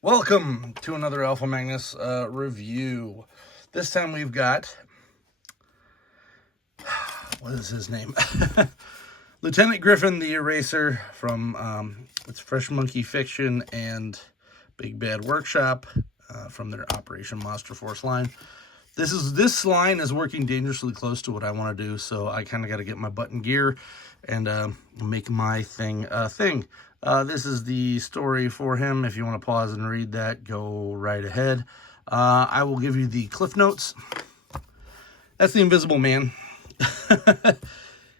Welcome to another Alpha Magnus review. This time we've got, what is his name? Lieutenant Griffin the Eraser from it's Fresh Monkey Fiction and Big Bad Workshop from their Operation Monster Force line. This line is working dangerously close to what I want to do, so I kind of got to get my butt in gear and make my thing a thing. This is the story for him. If you want to pause and read that, go right ahead. I will give you the cliff notes. That's the Invisible Man.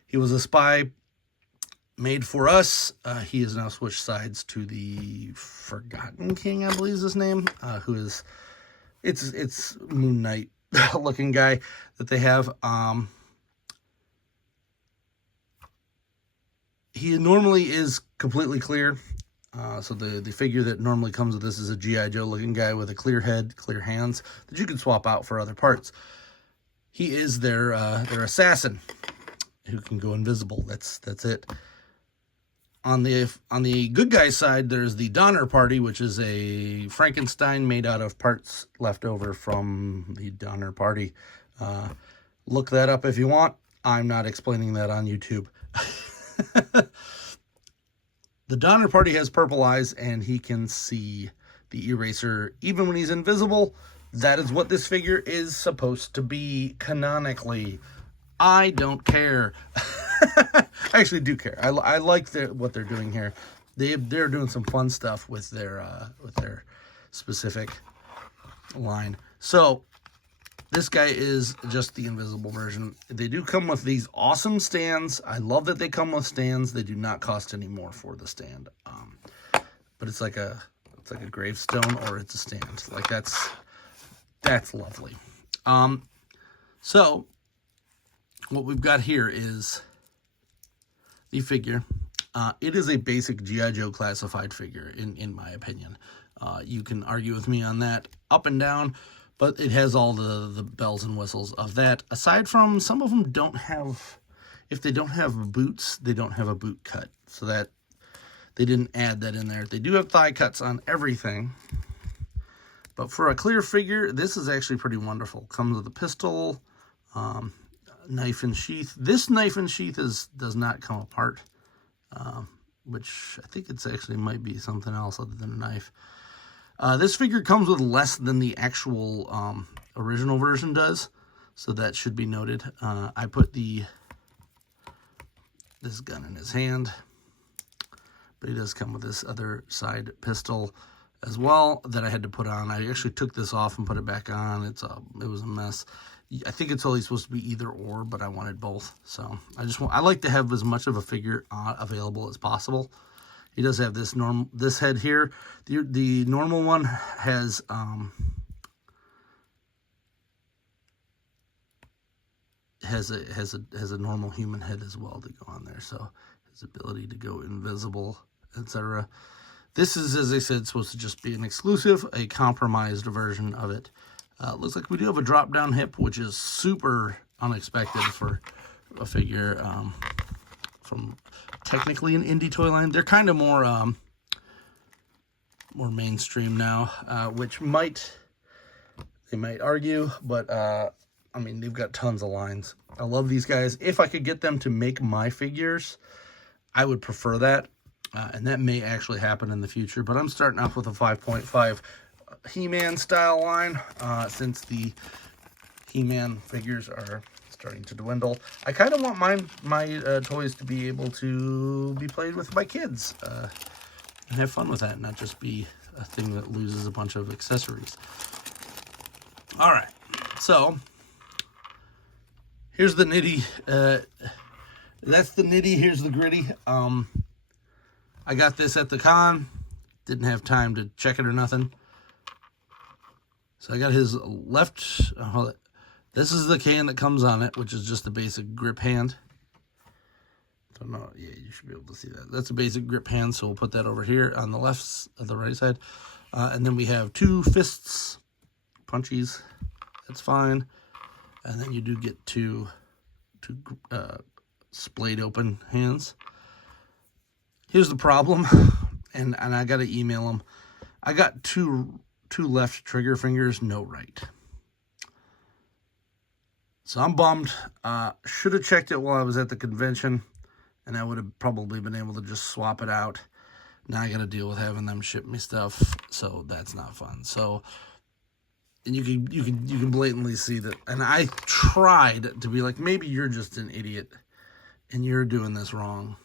He was a spy made for us. He has now switched sides to the Forgotten King, I believe is his name, who is, it's Moon Knight looking guy that they have. He normally is completely clear. So the figure that normally comes with this is a G.I. Joe looking guy with a clear head, clear hands that you can swap out for other parts. He is their assassin who can go invisible. That's it. On the good guy side, there's the Donner Party, which is a Frankenstein made out of parts left over from the Donner Party. Look that up if you want. I'm not explaining that on YouTube. The Donner Party has purple eyes, and he can see the Eraser even when he's invisible. That is what this figure is supposed to be canonically. I don't care. I actually do care. I like what they're doing here. They're doing some fun stuff with their specific line. So this guy is just the invisible version. They do come with these awesome stands. I love that they come with stands. They do not cost any more for the stand. But it's like a gravestone, or it's a stand. Like that's lovely. So what we've got here is the figure. It is a basic G.I. Joe classified figure, in my opinion. You can argue with me on that up and down, but it has all the bells and whistles of that. Aside from some of them don't have, if they don't have boots, they don't have a boot cut. So that they didn't add that in there. They do have thigh cuts on everything. But for a clear figure, this is actually pretty wonderful. Comes with a pistol, knife and sheath. This knife and sheath does not come apart, which I think it's actually might be something else other than a knife. This figure comes with less than the actual original version does, so that should be noted. I put this gun in his hand, but he does come with this other side pistol as well that I had to put on. I actually took this off and put it back on. It was a mess. I think it's only supposed to be either or, but I wanted both. So I like to have as much of a figure available as possible. He does have this head here. The normal one has a normal human head as well to go on there. So his ability to go invisible, etc. This is, as I said, supposed to just be an exclusive, a compromised version of it. Looks like we do have a drop-down hip, which is super unexpected for a figure from technically an indie toy line. They're kind of more mainstream now, which they might argue, but I mean, they've got tons of lines. I love these guys. If I could get them to make my figures, I would prefer that, and that may actually happen in the future. But I'm starting off with a 5.5 He-Man style line, since the He-Man figures are starting to dwindle. I kind of want my toys to be able to be played with by kids and have fun with that, not just be a thing that loses a bunch of accessories. All right, so here's the nitty. That's the nitty. Here's the gritty. I got this at the con. Didn't have time to check it or nothing. So I got his left. This is the can that comes on it, which is just a basic grip hand. Don't know. Yeah, you should be able to see that. That's a basic grip hand, so we'll put that over here on the the right side. And then we have two fists, punchies. That's fine. And then you do get two splayed open hands. Here's the problem, and I got to email him. I got two left trigger fingers, no right. So I'm bummed. Should have checked it while I was at the convention, and I would have probably been able to just swap it out. Now I got to deal with having them ship me stuff, so that's not fun. So, and you can blatantly see that. And I tried to be like, maybe you're just an idiot, and you're doing this wrong.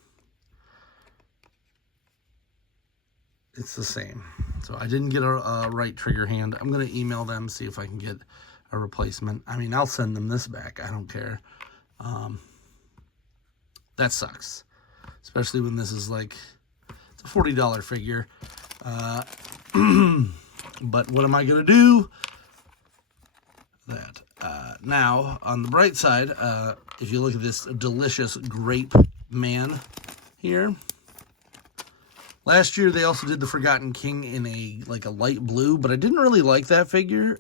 It's the same. So I didn't get a right trigger hand. I'm gonna email them, see if I can get a replacement. I mean, I'll send them this back. I don't care. That sucks, especially when this is like, it's a $40 figure. But what am I gonna do? That now on the bright side, if you look at this delicious grape man here. Last year, they also did the Forgotten King in a light blue, but I didn't really like that figure,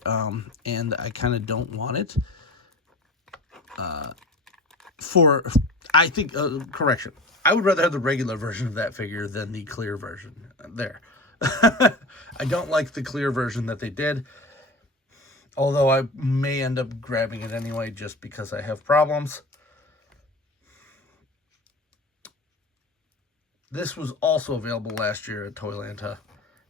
and I kind of don't want it. Correction. I would rather have the regular version of that figure than the clear version. There. I don't like the clear version that they did, although I may end up grabbing it anyway just because I have problems. This was also available last year at Toylanta,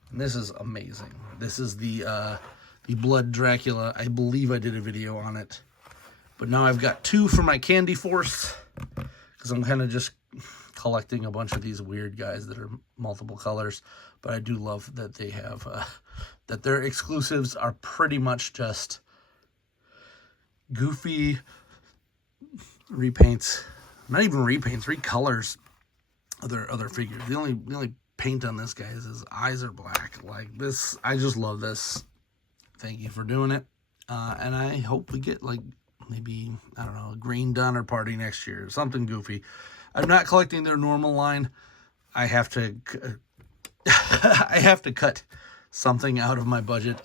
and this is amazing. This is the Blood Dracula. I believe I did a video on it, but now I've got two for my Candy Force, because I'm kind of just collecting a bunch of these weird guys that are multiple colors. But I do love that they have, that their exclusives are pretty much just goofy repaints, not even repaints, recolors. Other figures. The only paint on this guy is his eyes are black. Like this, I just love this. Thank you for doing it. And I hope we get like maybe, I don't know, a Green Donner Party next year, something goofy. I'm not collecting their normal line. I have to I have to cut something out of my budget.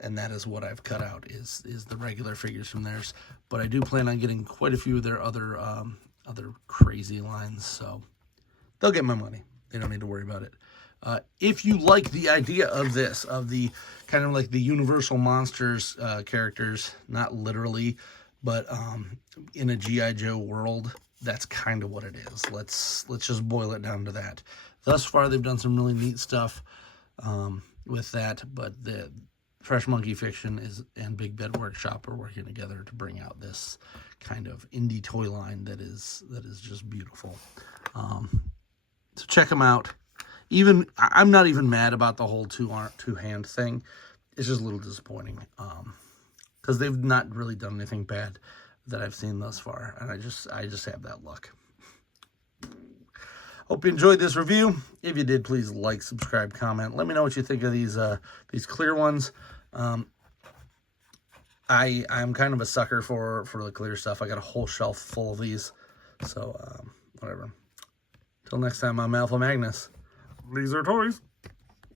And that is what I've cut out is the regular figures from theirs. But I do plan on getting quite a few of their other crazy lines, so they'll get my money. They don't need to worry about it. If you like the idea of this, of the kind of like the Universal Monsters characters, not literally, but in a G.I. Joe world, that's kind of what it is. Let's just boil it down to that. Thus far, they've done some really neat stuff with that, but the Fresh Monkey Fiction and Big Bed Workshop are working together to bring out this kind of indie toy line that is just beautiful. So check them out. I'm not even mad about the whole two-hand thing. It's just a little disappointing because they've not really done anything bad that I've seen thus far, and I just have that luck. Hope you enjoyed this review. If you did, please like, subscribe, comment. Let me know what you think of these clear ones. I'm kind of a sucker for the clear stuff. I got a whole shelf full of these. So, whatever. Till next time, I'm Alpha Magnus. These are toys.